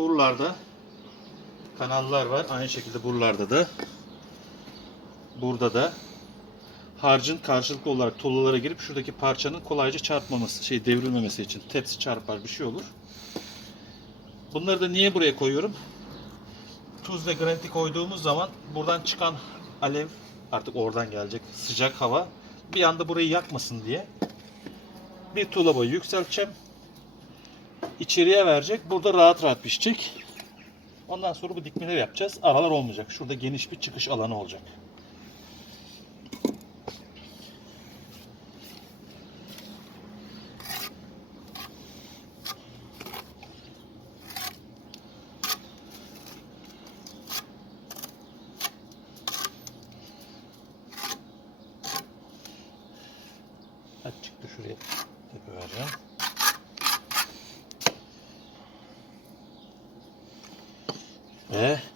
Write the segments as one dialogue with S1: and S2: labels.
S1: buralarda kanallar var. Aynı şekilde buralarda da burada da harcın karşılıklı olarak tuğlalara girip şuradaki parçanın kolayca çarpmaması, şey devrilmemesi için tepsi çarpar bir şey olur. Bunları da niye buraya koyuyorum? Tuz ve graniti koyduğumuz zaman buradan çıkan alev artık oradan gelecek sıcak hava bir anda burayı yakmasın diye bir tuğla boyu yükselteceğim. İçeriye verecek. Burada rahat rahat pişecek. Ondan sonra bu dikmeleri yapacağız. Aralar olmayacak. Şurada geniş bir çıkış alanı olacak. Hadi çıktı şuraya yapıvereceğim. Ve Evet.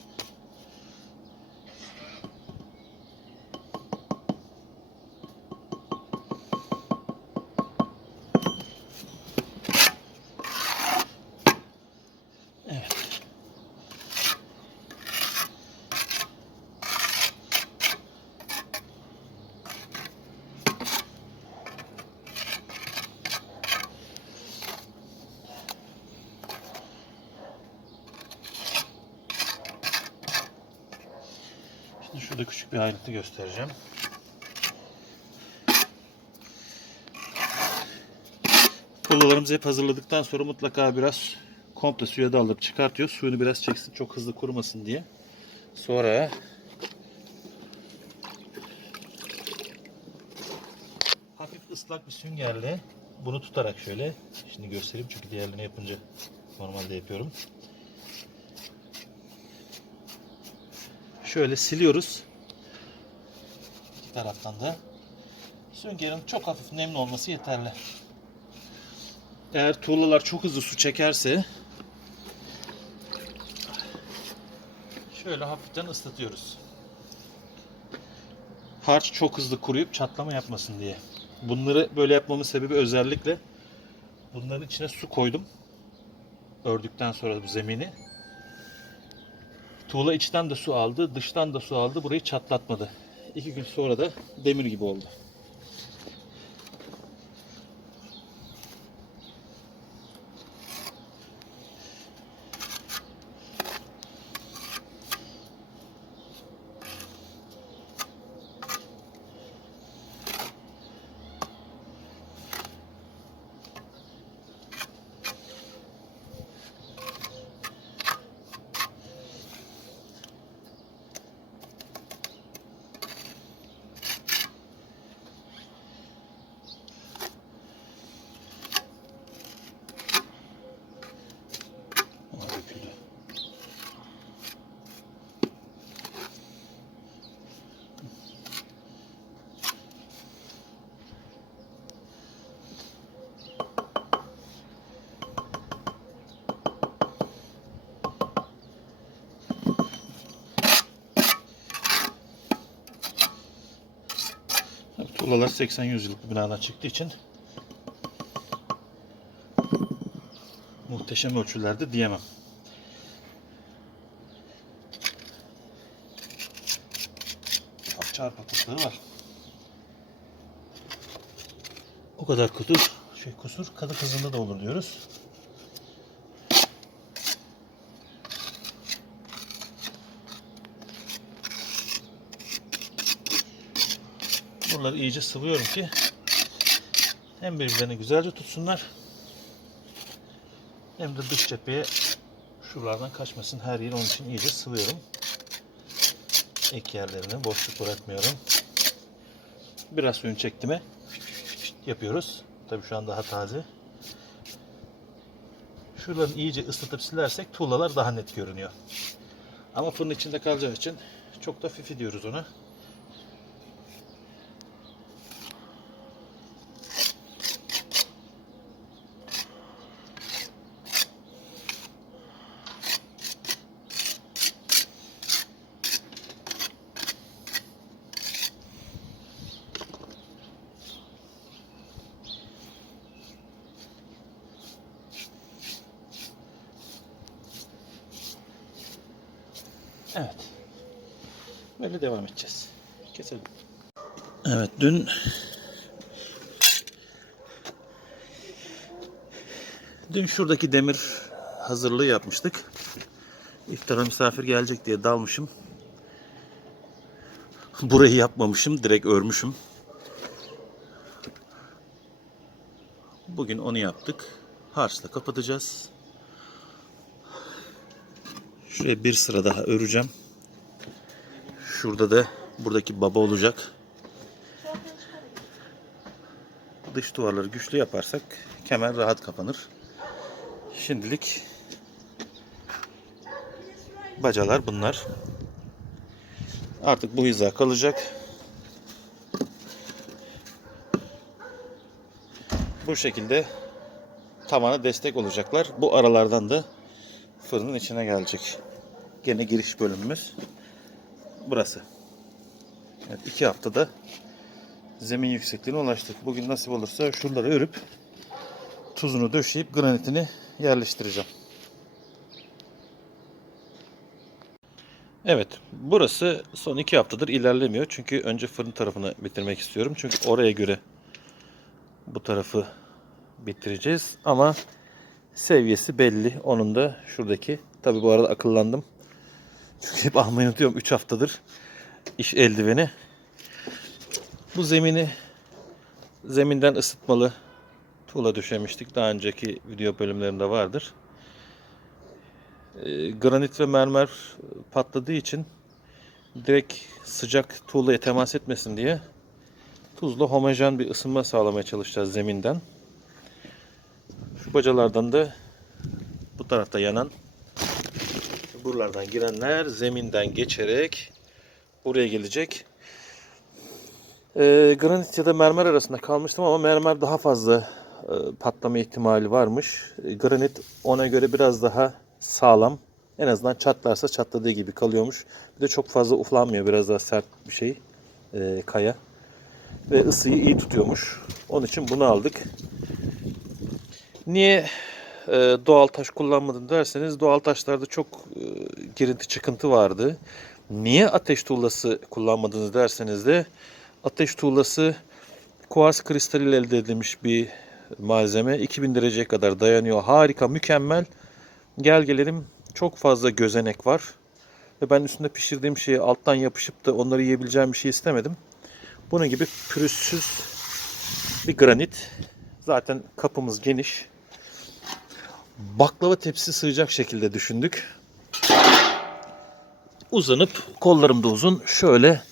S1: Şurada küçük bir ayrıntı göstereceğim. Pullolarımızı hep hazırladıktan sonra mutlaka biraz komple suya da alıp çıkartıyor. Suyunu biraz çeksin çok hızlı kurumasın diye. Sonra hafif ıslak bir süngerle bunu tutarak şöyle şimdi göstereyim çünkü diğerlerini yapınca normalde yapıyorum. Şöyle siliyoruz. İki taraftan da. Süngerin çok hafif nemli olması yeterli. Eğer tuğlalar çok hızlı su çekerse şöyle hafiften ıslatıyoruz. Harç çok hızlı kuruyup çatlama yapmasın diye. Bunları böyle yapmamın sebebi özellikle bunların içine su koydum. Ördükten sonra bu zemini. Tuğla içten de su aldı, dıştan da su aldı. Burayı çatlatmadı. İki gün sonra da demir gibi oldu. Tabii Tuğlalar 80-100 yıllık binadan çıktığı için muhteşem ölçülerde diyemem. Çok çarpıklıkları var. O kadar kusur, şey kusur kadı kızında da olur diyoruz. Buraları iyice sıvıyorum ki hem birbirlerini güzelce tutsunlar hem de dış cepheye şuralardan kaçmasın. Her yeri onun için iyice sıvıyorum. Ek yerlerine boşluk bırakmıyorum. Biraz suyun çekti mi yapıyoruz. Tabii şu an daha taze. Şuraları iyice ıslatıp silersek tuğlalar daha net görünüyor. Ama fırın içinde kalacağı için çok da fifi diyoruz ona. Böyle devam edeceğiz. Keselim. Evet dün dün şuradaki demir hazırlığı yapmıştık. İftara misafir gelecek diye dalmışım. Burayı yapmamışım. Direkt örmüşüm. Bugün onu yaptık. Harçla kapatacağız. Şuraya bir sıra daha öreceğim. Şurada da buradaki baba olacak. Dış duvarları güçlü yaparsak kemer rahat kapanır. Şimdilik bacalar bunlar. Artık bu hiza kalacak. Bu şekilde tavana destek olacaklar. Bu aralardan da fırının içine gelecek. Gene giriş bölümümüz burası. Evet, iki haftada zemin yüksekliğine ulaştık. Bugün nasip olursa şuraları örüp tuzunu döşeyip granitini yerleştireceğim. Evet, burası son iki haftadır ilerlemiyor. Çünkü önce fırın tarafını bitirmek istiyorum. Çünkü oraya göre bu tarafı bitireceğiz. Ama seviyesi belli. Onun da şuradaki. Tabi bu arada akıllandım. Çünkü hep almayı unutuyorum 3 haftadır. iş eldiveni. Bu zemini zeminden ısıtmalı tuğla döşemiştik. Daha önceki video bölümlerinde vardır. Ee, granit ve mermer patladığı için direkt sıcak tuğlaya temas etmesin diye tuzla homojen bir ısınma sağlamaya çalışacağız zeminden. Şu bacalardan da bu tarafta yanan buralardan girenler zeminden geçerek buraya gelecek. Ee, granit ya da mermer arasında kalmıştım ama mermer daha fazla e, patlama ihtimali varmış. E, granit ona göre biraz daha sağlam. En azından çatlarsa çatladığı gibi kalıyormuş. Bir de çok fazla uflanmıyor. Biraz daha sert bir şey. e, kaya. Ve ısıyı iyi tutuyormuş. Onun için bunu aldık. Niye e, doğal taş kullanmadın derseniz doğal taşlarda çok e, girinti çıkıntı vardı. Niye ateş tuğlası kullanmadınız derseniz de ateş tuğlası kuars kristaliyle elde edilmiş bir malzeme. 2000 dereceye kadar dayanıyor. Harika, mükemmel. Gel gelelim çok fazla gözenek var. Ve ben üstünde pişirdiğim şeyi alttan yapışıp da onları yiyebileceğim bir şey istemedim. Bunun gibi pürüzsüz bir granit. Zaten kapımız geniş. Baklava tepsi sığacak şekilde düşündük. Uzanıp kollarım da uzun. Şöyle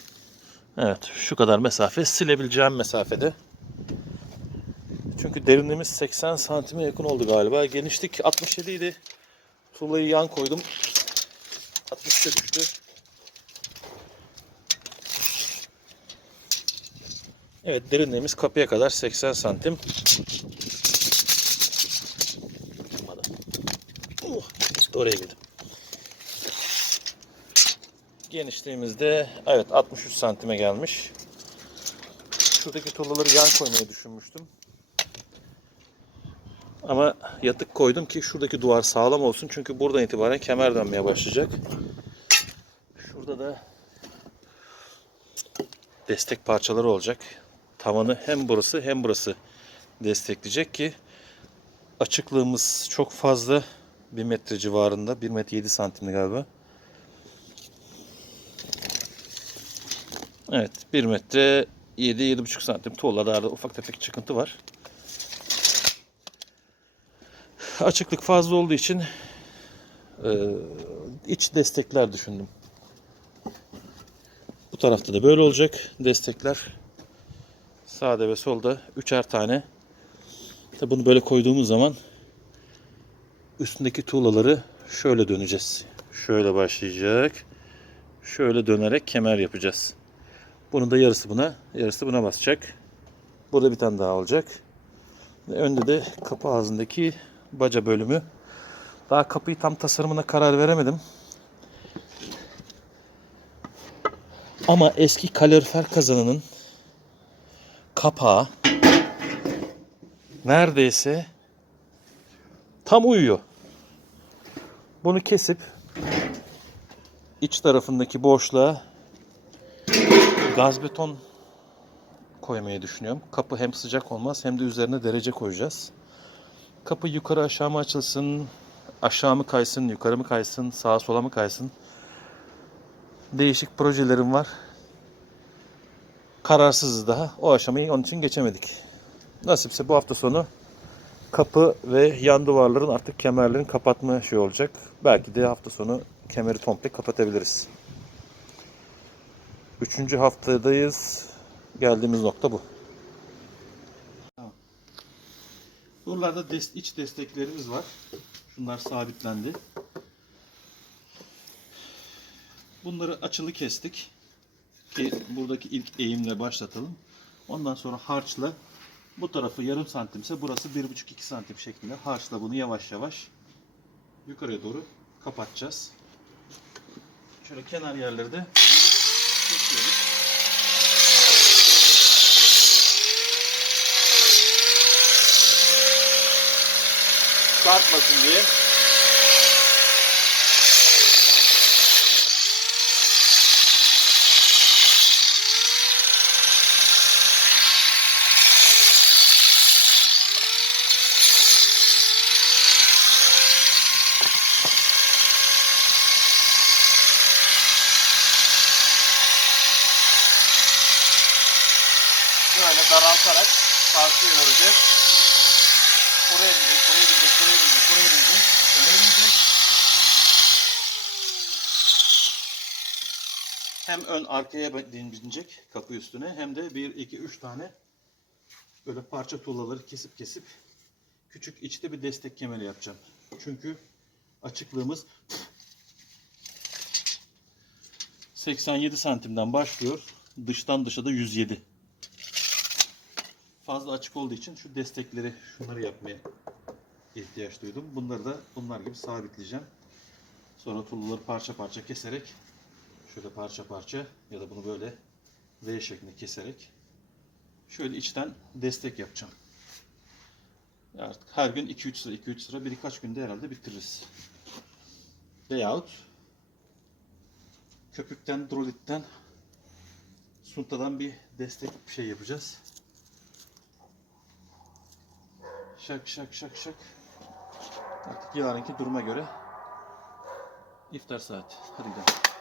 S1: evet şu kadar mesafe silebileceğim mesafede. Çünkü derinliğimiz 80 santime yakın oldu galiba. Genişlik 67 idi. Tuğlayı yan koydum. 60'a düştü. Evet derinliğimiz kapıya kadar 80 santim. Oh, oraya girdim. Genişliğimizde evet 63 santime gelmiş. Şuradaki tuğlaları yan koymayı düşünmüştüm. Ama yatık koydum ki şuradaki duvar sağlam olsun. Çünkü buradan itibaren kemer dönmeye başlayacak. Şurada da destek parçaları olacak. Tavanı hem burası hem burası destekleyecek ki açıklığımız çok fazla. 1 metre civarında. 1 metre 7 santimdi galiba. Evet 1 metre 7-7,5 santim tuğlalarda ufak tefek çıkıntı var. Açıklık fazla olduğu için e, iç destekler düşündüm. Bu tarafta da böyle olacak destekler. Sağda ve solda üçer tane. Tabi bunu böyle koyduğumuz zaman üstündeki tuğlaları şöyle döneceğiz. Şöyle başlayacak. Şöyle dönerek kemer yapacağız. Bunun da yarısı buna, yarısı buna basacak. Burada bir tane daha olacak. Ve Önde de kapı ağzındaki baca bölümü. Daha kapıyı tam tasarımına karar veremedim. Ama eski kalorifer kazanının kapağı neredeyse tam uyuyor. Bunu kesip iç tarafındaki boşluğa gaz beton koymayı düşünüyorum. Kapı hem sıcak olmaz hem de üzerine derece koyacağız. Kapı yukarı aşağı mı açılsın, aşağı mı kaysın, yukarı mı kaysın, sağa sola mı kaysın? Değişik projelerim var. Kararsızız daha. O aşamayı onun için geçemedik. Nasipse bu hafta sonu kapı ve yan duvarların artık kemerlerin kapatma şey olacak. Belki de hafta sonu kemeri komple kapatabiliriz. Üçüncü haftadayız. Geldiğimiz nokta bu. Buralarda des- iç desteklerimiz var. Şunlar sabitlendi. Bunları açılı kestik. Ki buradaki ilk eğimle başlatalım. Ondan sonra harçla bu tarafı yarım santimse burası 1,5-2 santim şeklinde harçla bunu yavaş yavaş yukarıya doğru kapatacağız. Şöyle kenar yerleri de kesiyoruz. Sarkmasın diye. Böyle daraltarak karşıya öreceğiz. Buraya inecek, buraya inecek, buraya inecek, buraya inecek, buraya inecek. Hem ön arkaya dinecek kapı üstüne hem de 1, 2, 3 tane böyle parça tuğlaları kesip kesip küçük içte bir destek kemeri yapacağım. Çünkü açıklığımız 87 santimden başlıyor. Dıştan dışa da 107 fazla açık olduğu için şu destekleri şunları yapmaya ihtiyaç duydum. Bunları da bunlar gibi sabitleyeceğim. Sonra tulluları parça parça keserek şöyle parça parça ya da bunu böyle V şeklinde keserek şöyle içten destek yapacağım. Ya Artık her gün 2-3 sıra 2-3 sıra birkaç günde herhalde bitiririz. Veyahut köpükten, drolitten suntadan bir destek bir şey yapacağız. Şak şak şak şak. Artık yarınki duruma göre iftar saati. Hadi gidelim.